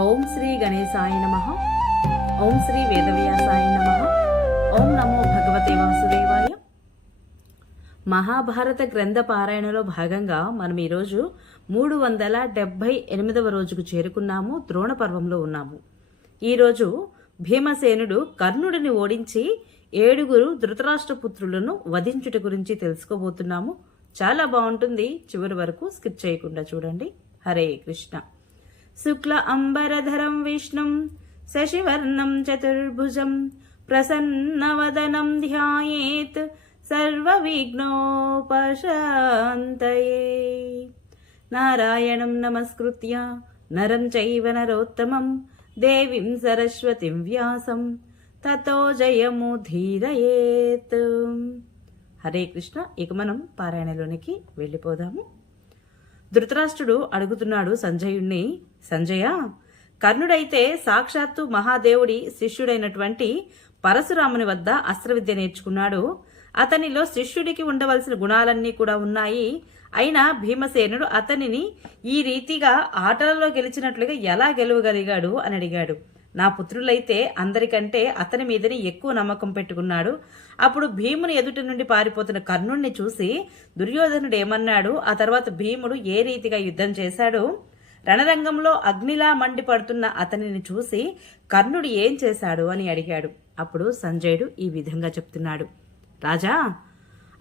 ఓం శ్రీ గణేశాయ నమ. ఓం శ్రీ వేదవ్యాసాయ నమ. ఓం నమో భగవతే వాసుదేవాయ. మహాభారత గ్రంథ పారాయణలో భాగంగా మనం ఈరోజు మూడు వందల డెబ్బై ఎనిమిదవ రోజుకు చేరుకున్నాము ద్రోణ పర్వంలో ఉన్నాము. ఈరోజు భీమసేనుడు కర్ణుడిని ఓడించి ఏడుగురు ధృతరాష్ట్ర పుత్రులను వధించుట గురించి తెలుసుకోబోతున్నాము. చాలా బాగుంటుంది చివరి వరకు స్కిప్ చేయకుండా చూడండి. హరే కృష్ణ. శుక్ల అంబరధరం విష్ణుం శశివర్ణం చతుర్భుజం ప్రసన్నవదనం ధ్యాయేత్ సర్వవిఘ్నోపశాంతయే. నారాయణం నమస్కృత్య నరం చైవ నరోత్తమం దేవీం సరస్వతిం వ్యాసం తతో జయముధీరయేత్ హరే కృష్ణ ఇక మనం పారాయణలోనికి వెళ్ళిపోదాము. ధృతరాష్ట్రుడు అడుగుతున్నాడు సంజయుణ్ణి సంజయ కర్ణుడైతే సాక్షాత్తు మహాదేవుడి శిష్యుడైనటువంటి పరశురాముని వద్ద అస్త్రవిద్య నేర్చుకున్నాడు. అతనిలో శిష్యుడికి ఉండవలసిన గుణాలన్నీ కూడా ఉన్నాయి. అయినా భీమసేనుడు అతనిని ఈ రీతిగా ఆటలలో గెలిచినట్లుగా ఎలా గెలవగలిగాడు అని అడిగాడు. నా పుత్రులైతే అందరికంటే అతని మీదని ఎక్కువ నమ్మకం పెట్టుకున్నాడు. అప్పుడు భీముని ఎదుట నుండి పారిపోతున్న కర్ణుణ్ణి చూసి దుర్యోధనుడు ఏమన్నాడు? ఆ తర్వాత భీముడు ఏ రీతిగా యుద్ధం చేశాడు? రణరంగంలో అగ్నిలా మండిపడుతున్న అతనిని చూసి కర్ణుడు ఏం చేశాడు అని అడిగాడు. అప్పుడు సంజయుడు ఈ విధంగా చెప్తున్నాడు. రాజా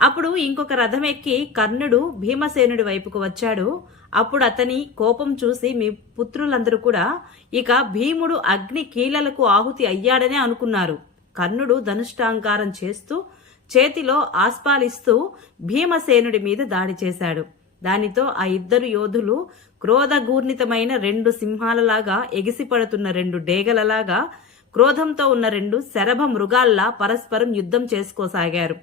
అప్పుడు ఇంకొక రథం ఎక్కి కర్ణుడు భీమసేనుడి వైపుకు వచ్చాడు. అప్పుడు అతని కోపం చూసి మీ పుత్రులందరూ కూడా ఇక భీముడు అగ్ని కీలలకు ఆహుతి అయ్యాడనే అనుకున్నారు. కర్ణుడు ధనుష్టాంకారం చేస్తూ చేతిలో ఆస్పాలిస్తూ భీమసేనుడి మీద దాడి చేశాడు. దానితో ఆ ఇద్దరు యోధులు క్రోధగూర్ణితమైన రెండు సింహాలలాగా ఎగిసిపడుతున్న రెండు డేగలలాగా క్రోధంతో ఉన్న రెండు శరభ మృగాల్లా పరస్పరం యుద్ధం చేసుకోసాగారు.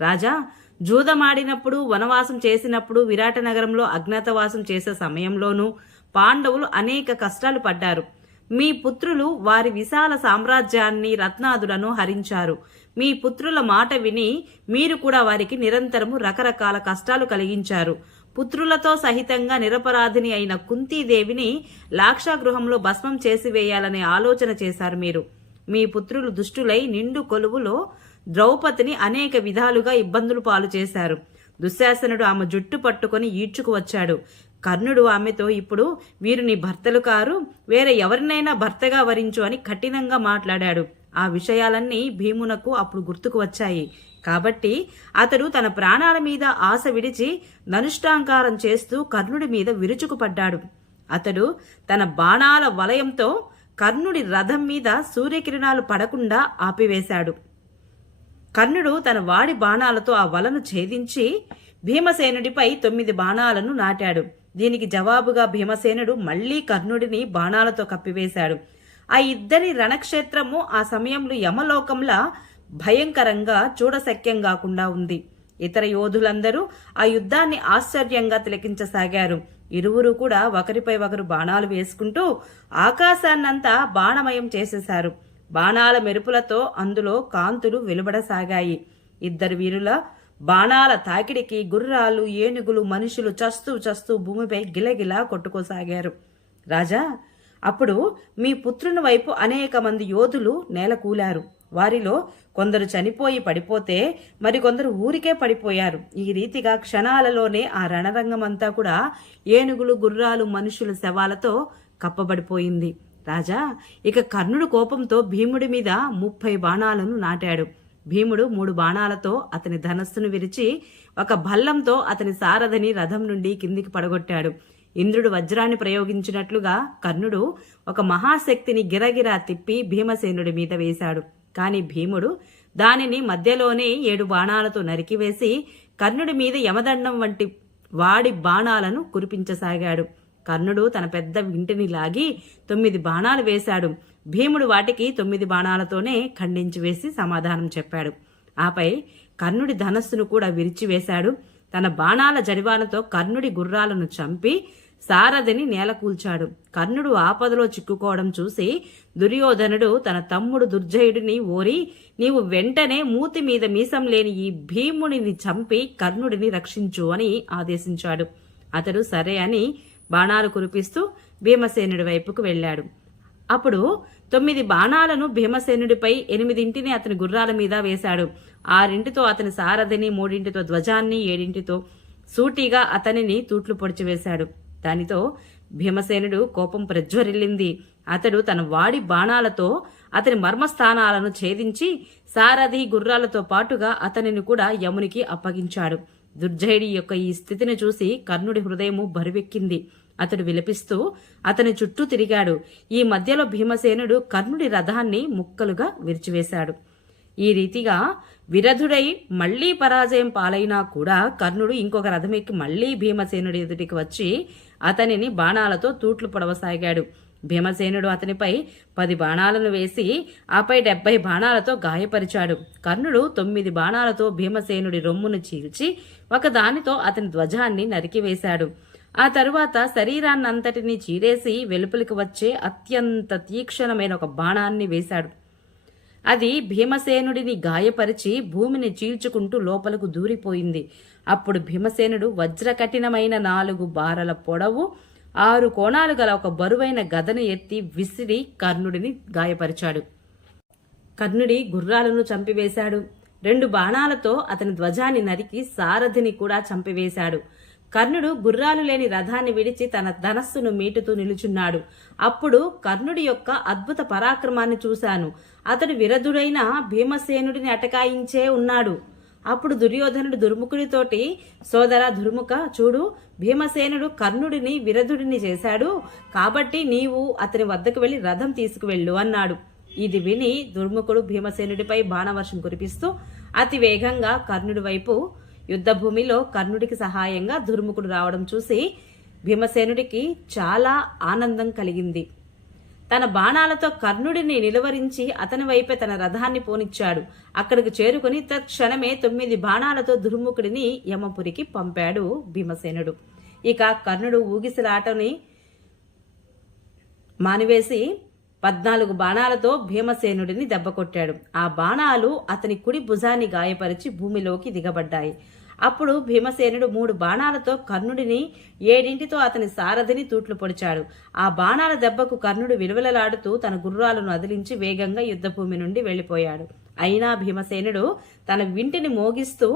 రాజా జూదమాడినప్పుడు వనవాసం చేసినప్పుడు విరాటనగరంలో అజ్ఞాతవాసం చేసే సమయంలోనూ పాండవులు అనేక కష్టాలు పడ్డారు. మీ పుత్రులు వారి విశాల సామ్రాజ్యాన్ని రత్నాదులను హరించారు. మీ పుత్రుల మాట విని మీరు కూడా వారికి నిరంతరము రకరకాల కష్టాలు కలిగించారు. పుత్రులతో సహితంగా నిరపరాధిని అయిన కుంతీదేవిని లాక్షాగృహంలో భస్మం చేసివేయాలనే ఆలోచన చేశారు మీరు. మీ పుత్రులు దుష్టులై నిండు కొలువులో ద్రౌపదిని అనేక విధాలుగా ఇబ్బందులు పాలు చేశారు. దుశ్శాసనుడు ఆమె జుట్టు పట్టుకొని ఈడ్చుకు వచ్చాడు. కర్ణుడు ఆమెతో ఇప్పుడు వీరు నీ భర్తలు కారు వేరే ఎవరినైనా భర్తగా వరించు అని కఠినంగా మాట్లాడాడు. ఆ విషయాలన్నీ భీమునకు అప్పుడు గుర్తుకు వచ్చాయి. కాబట్టి అతడు తన ప్రాణాల మీద ఆశ విడిచి ధనుష్టాంకారం చేస్తూ కర్ణుడి మీద విరుచుకుపడ్డాడు. అతడు తన బాణాల వలయంతో కర్ణుడి రథం మీద సూర్యకిరణాలు పడకుండా ఆపివేశాడు. కర్ణుడు తన వాడి బాణాలతో ఆ వలను ఛేదించి భీమసేనుడిపై తొమ్మిది బాణాలను నాటాడు. దీనికి జవాబుగా భీమసేనుడు మళ్ళీ కర్ణుడిని బాణాలతో కప్పివేశాడు. ఆ ఇద్దరి రణక్షేత్రము ఆ సమయంలో యమలోకంలా భయంకరంగా చూడశక్యం కాకుండా ఉంది. ఇతర యోధులందరూ ఆ యుద్ధాన్ని ఆశ్చర్యంగా తిలకించసాగారు. ఇరువురు కూడా ఒకరిపై ఒకరు బాణాలు వేసుకుంటూ ఆకాశాన్నంతా బాణమయం చేసేశారు. బాణాల మెరుపులతో అందులో కాంతులు వెలువడసాగాయి. ఇద్దరు వీరుల బాణాల తాకిడికి గుర్రాలు ఏనుగులు మనుషులు చస్తూ చస్తూ భూమిపై గిలగిలా కొట్టుకోసాగారు. రాజా అప్పుడు మీ పుత్రుని వైపు అనేక మంది యోధులు నేలకూలారు. వారిలో కొందరు చనిపోయి పడిపోతే మరికొందరు ఊరికే పడిపోయారు. ఈ రీతిగా క్షణాలలోనే ఆ రణరంగమంతా కూడా ఏనుగులు గుర్రాలు మనుషుల శవాలతో కప్పబడిపోయింది. రాజా ఇక కర్ణుడు కోపంతో భీముడి మీద ముప్పై బాణాలను నాటాడు. భీముడు మూడు బాణాలతో అతని ధనస్సును విరిచి ఒక భల్లంతో అతని సారథని రథం నుండి కిందికి పడగొట్టాడు. ఇంద్రుడు వజ్రాన్ని ప్రయోగించినట్లుగా కర్ణుడు ఒక మహాశక్తిని గిరగిరా తిప్పి భీమసేనుడి మీద వేశాడు. కాని భీముడు దానిని మధ్యలోనే ఏడు బాణాలతో నరికివేసి కర్ణుడి మీద యమదండం వంటి వాడి బాణాలను కురిపించసాగాడు. కర్ణుడు తన పెద్ద వింటిని లాగి తొమ్మిది బాణాలు వేశాడు. భీముడు వాటికి తొమ్మిది బాణాలతోనే ఖండించి వేసి సమాధానం చెప్పాడు. ఆపై కర్ణుడి ధనస్సును కూడా విరిచివేశాడు. తన బాణాల జడివాలతో కర్ణుడి గుర్రాలను చంపి సారథిని నేలకూల్చాడు. కర్ణుడు ఆపదలో చిక్కుకోవడం చూసి దుర్యోధనుడు తన తమ్ముడు దుర్జయుడిని ఓరి నీవు వెంటనే మూతి మీద మీసం లేని ఈ భీముడిని చంపి కర్ణుడిని రక్షించు అని ఆదేశించాడు. అతడు సరే అని బాణాలు కురిపిస్తూ భీమసేనుడి వైపుకు వెళ్ళాడు. అప్పుడు తొమ్మిది బాణాలను భీమసేనుడిపై ఎనిమిదింటిని అతని గుర్రాల మీద వేశాడు. ఆరింటితో అతని సారథిని మూడింటితో ధ్వజాన్ని ఏడింటితో సూటిగా అతనిని తూట్లు పొడిచివేశాడు దానితో భీమసేనుడు కోపం ప్రజ్వరిల్లింది. అతడు తన వాడి బాణాలతో అతని మర్మస్థానాలను ఛేదించి సారథి గుర్రాలతో పాటుగా అతనిని కూడా యమునికి అప్పగించాడు. దుర్జయుడి యొక్క ఈ స్థితిని చూసి కర్ణుడి హృదయము బరువెక్కింది. అతడు విలపిస్తూ అతని చుట్టూ తిరిగాడు. ఈ మధ్యలో భీమసేనుడు కర్ణుడి రథాన్ని ముక్కలుగా విరిచివేశాడు. ఈ రీతిగా విరధుడై మళ్ళీ పరాజయం పాలైనా కూడా కర్ణుడు ఇంకొక రథమెక్కి మళ్ళీ భీమసేనుడి ఎదుటికి వచ్చి అతనిని బాణాలతో తూట్లు పొడవసాగాడు. భీమసేనుడు అతనిపై పది బాణాలను వేసి ఆపై డెబ్బై బాణాలతో గాయపరిచాడు. కర్ణుడు తొమ్మిది బాణాలతో భీమసేనుడి రొమ్మును చీల్చి ఒకదానితో అతని ధ్వజాన్ని నరికివేశాడు. ఆ తరువాత శరీరాన్నంతటినీ చీరేసి వెలుపలికి వచ్చే అత్యంత తీక్షణమైన ఒక బాణాన్ని వేశాడు. అది భీమసేనుడిని గాయపరిచి భూమిని చీల్చుకుంటూ లోపలకు దూరిపోయింది. అప్పుడు భీమసేనుడు వజ్రకఠినమైన నాలుగు బారల పొడవు ఆరు కోణాలు గల ఒక బరువైన గదను ఎత్తి విసిరి కర్ణుడిని గాయపరిచాడు. కర్ణుడి గుర్రాలను చంపివేశాడు. రెండు బాణాలతో అతని ధ్వజాన్ని నరికి సారథిని కూడా చంపివేశాడు. కర్ణుడు గుర్రాలు లేని రథాన్ని విడిచి తన ధనస్సును మీటుతూ నిలుచున్నాడు. అప్పుడు కర్ణుడి యొక్క అద్భుత పరాక్రమాన్ని చూశాను. అతడు విరధుడైన భీమసేనుడిని అటకాయించే ఉన్నాడు. అప్పుడు దుర్యోధనుడు దుర్ముఖుడితోటి సోదర దుర్ముఖ చూడు భీమసేనుడు కర్ణుడిని విరధుడిని చేశాడు. కాబట్టి నీవు అతని వద్దకు వెళ్ళి రథం తీసుకువెళ్ళు అన్నాడు. ఇది విని దుర్ముఖుడు భీమసేనుడిపై బాణవర్షం కురిపిస్తూ అతి వేగంగా కర్ణుడి వైపు యుద్ధభూమిలో కర్ణుడికి సహాయంగా దుర్ముఖుడు రావడం చూసి భీమసేనుడికి చాలా ఆనందం కలిగింది. తన బాణాలతో కర్ణుడిని నిలువరించి అతని వైపే తన రథాన్ని పోనిచ్చాడు. అక్కడికి చేరుకుని తక్షణమే తొమ్మిది బాణాలతో దుర్ముఖుడిని యమపురికి పంపాడు భీమసేనుడు. ఇక కర్ణుడు ఊగిసలాటని మానివేసి పద్నాలుగు బాణాలతో భీమసేనుడిని దెబ్బకొట్టాడు. ఆ బాణాలు అతని కుడి భుజాన్ని గాయపరిచి భూమిలోకి దిగబడ్డాయి. అప్పుడు భీమసేనుడు మూడు బాణాలతో కర్ణుడిని ఏడింటితో అతని సారథిని తూట్లు పొడిచాడు. ఆ బాణాల దెబ్బకు కర్ణుడు విలువలలాడుతూ తన గుర్రాలను అదిలించి వేగంగా యుద్ధభూమి నుండి వెళ్ళిపోయాడు అయినా భీమసేనుడు తన వింటిని మోగిస్తూ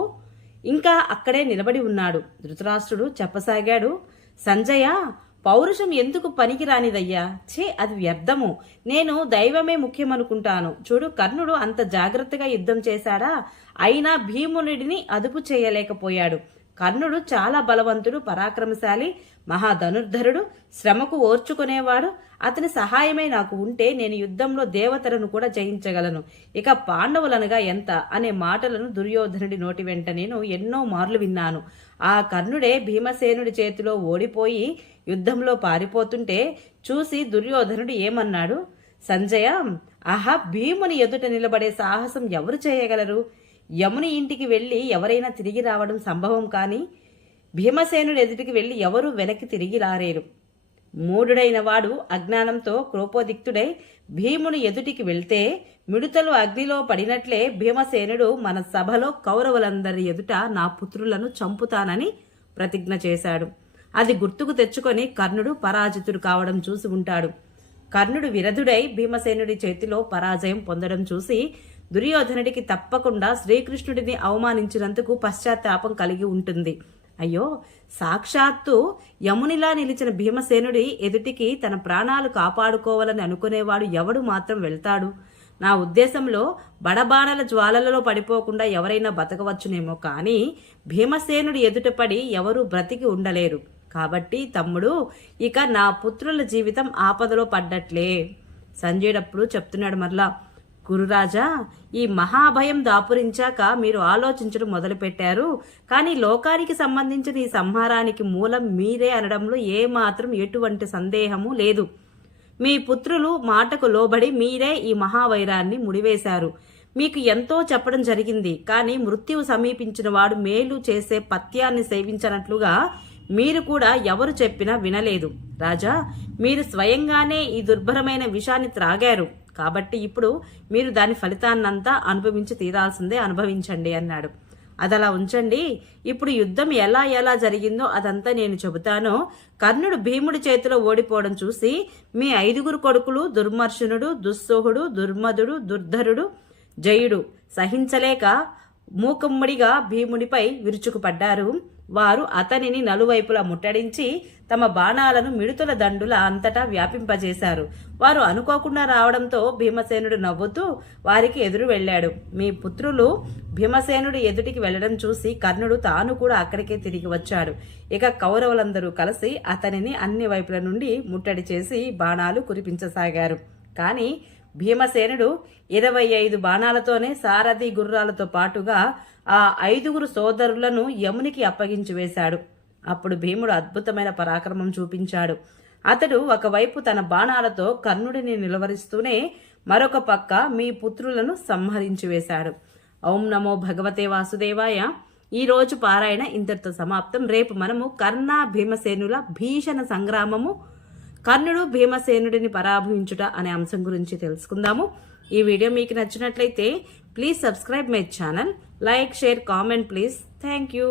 ఇంకా అక్కడే నిలబడి ఉన్నాడు. ధృతరాష్ట్రుడు చెప్పసాగాడు సంజయ పౌరుషం ఎందుకు పనికిరానిదయ్యా? ఛే అది వ్యర్థము. నేను దైవమే ముఖ్యమనుకుంటాను. చూడు కర్ణుడు అంత జాగ్రత్తగా యుద్ధం చేశాడా? అయినా భీమునుడిని అదుపు చేయలేకపోయాడు. కర్ణుడు చాలా బలవంతుడు పరాక్రమశాలి మహాధనుర్ధరుడు శ్రమకు ఓర్చుకునేవాడు. అతని సహాయమే నాకు ఉంటే నేను యుద్ధంలో దేవతలను కూడా జయించగలను. ఇక పాండవులనగా ఎంత? అనే మాటలను దుర్యోధనుడి నోటి వెంట నేను ఎన్నో మార్లు విన్నాను. ఆ కర్ణుడే భీమసేనుడి చేతిలో ఓడిపోయి యుద్ధంలో పారిపోతుంటే చూసి దుర్యోధనుడు ఏమన్నాడు? సంజయ ఆహా భీముని ఎదుట నిలబడే సాహసం ఎవరు చేయగలరు? యముని ఇంటికి వెళ్ళి ఎవరైనా తిరిగి రావడం సంభవం కానీ భీమసేనుడు ఎదుటికి వెళ్ళి ఎవరు వెనక్కి తిరిగి రారేరు. మూఢుడైన వాడు అజ్ఞానంతో క్రోపోదిక్తుడై భీముని ఎదుటికి వెళ్తే మిడుతలు అగ్నిలో పడినట్లే భీమసేనుడు మన సభలో కౌరవులందరి ఎదుట నా పుత్రులను చంపుతానని ప్రతిజ్ఞ చేశాడు. అది గుర్తుకు తెచ్చుకొని కర్ణుడు పరాజితుడు కావడం చూసి ఉంటాడు. కర్ణుడు విరధుడై భీమసేనుడి చేతిలో పరాజయం పొందడం చూసి దుర్యోధనుడికి తప్పకుండా శ్రీకృష్ణుడిని అవమానించినందుకు పశ్చాత్తాపం కలిగి ఉంటుంది. అయ్యో సాక్షాత్తు యమునిలా నిలిచిన భీమసేనుడి ఎదుటికి తన ప్రాణాలు కాపాడుకోవాలని అనుకునేవాడు ఎవడు మాత్రం వెళ్తాడు? నా ఉద్దేశంలో బడబాణల జ్వాలలలో పడిపోకుండా ఎవరైనా బతకవచ్చునేమో కానీ భీమసేనుడి ఎదుటపడి ఎవరూ బ్రతికి ఉండలేరు. కాబట్టి తమ్ముడు ఇక నా పుత్రుల జీవితం ఆపదలో పడ్డట్లే. సంజయుడప్పుడు చెప్తున్నాడు మరలా గురురాజా ఈ మహాభయం దాపురించాక మీరు ఆలోచించడం మొదలుపెట్టారు. కానీ లోకానికి సంబంధించిన ఈ సంహారానికి మూలం మీరే అనడంలో ఏమాత్రం ఎటువంటి సందేహము లేదు. మీ పుత్రులు మాటకు లోబడి మీరే ఈ మహావైరాన్ని ముడివేశారు. మీకు ఎంతో చెప్పడం జరిగింది. కానీ మృత్యువు సమీపించిన వాడు మేలు చేసే పత్యాన్ని సేవించనట్లుగా మీరు కూడా ఎవరు చెప్పినా వినలేదు. రాజా మీరు స్వయంగానే ఈ దుర్భరమైన విషాన్ని త్రాగారు. కాబట్టి ఇప్పుడు మీరు దాని ఫలితాన్నంతా అనుభవించి తీరాల్సిందే అనుభవించండి అన్నాడు. అదలా ఉంచండి. ఇప్పుడు యుద్ధం ఎలా ఎలా జరిగిందో అదంతా నేను చెబుతాను. కర్ణుడు భీముడి చేతిలో ఓడిపోవడం చూసి మీ ఐదుగురు కొడుకులు దుర్మర్షునుడు దుస్సోహుడు దుర్మధుడు దుర్ధరుడు జయుడు సహించలేక మూకుమ్మడిగా భీముడిపై విరుచుకుపడ్డారు. వారు అతనిని నలువైపులా ముట్టడించి తమ బాణాలను మిడుతుల దండుల అంతటా వ్యాపింపజేశారు. వారు అనుకోకుండా రావడంతో భీమసేనుడు నవ్వుతూ వారికి ఎదురు వెళ్ళాడు. మీ పుత్రులు భీమసేనుడు ఎదుటికి వెళ్ళడం చూసి కర్ణుడు తాను కూడా అక్కడికే తిరిగి వచ్చాడు. ఇక కౌరవులందరూ కలిసి అతనిని అన్ని వైపుల నుండి ముట్టడి చేసి బాణాలు కురిపించసాగారు. కానీ భీమసేనుడు ఇరవై ఐదు బాణాలతోనే సారథి గుర్రాలతో పాటుగా ఆ ఐదుగురు సోదరులను యమునికి అప్పగించి వేశాడు. అప్పుడు భీముడు అద్భుతమైన పరాక్రమం చూపించాడు. అతడు ఒకవైపు తన బాణాలతో కర్ణుడిని నిలవరిస్తూనే మరొక పక్క మీ పుత్రులను సంహరించి వేశాడు. ఓం నమో భగవతే వాసుదేవాయ. ఈ రోజు పారాయణ ఇంతటితో సమాప్తం. రేపు మనము కర్ణ భీమసేనుల భీషణ సంగ్రామము కర్ణుడు భీమసేనుడిని పరాభవించుట అనే అంశం గురించి తెలుసుకుందాము. ఈ వీడియో మీకు నచ్చినట్లయితే please subscribe my channel like share comment please thank you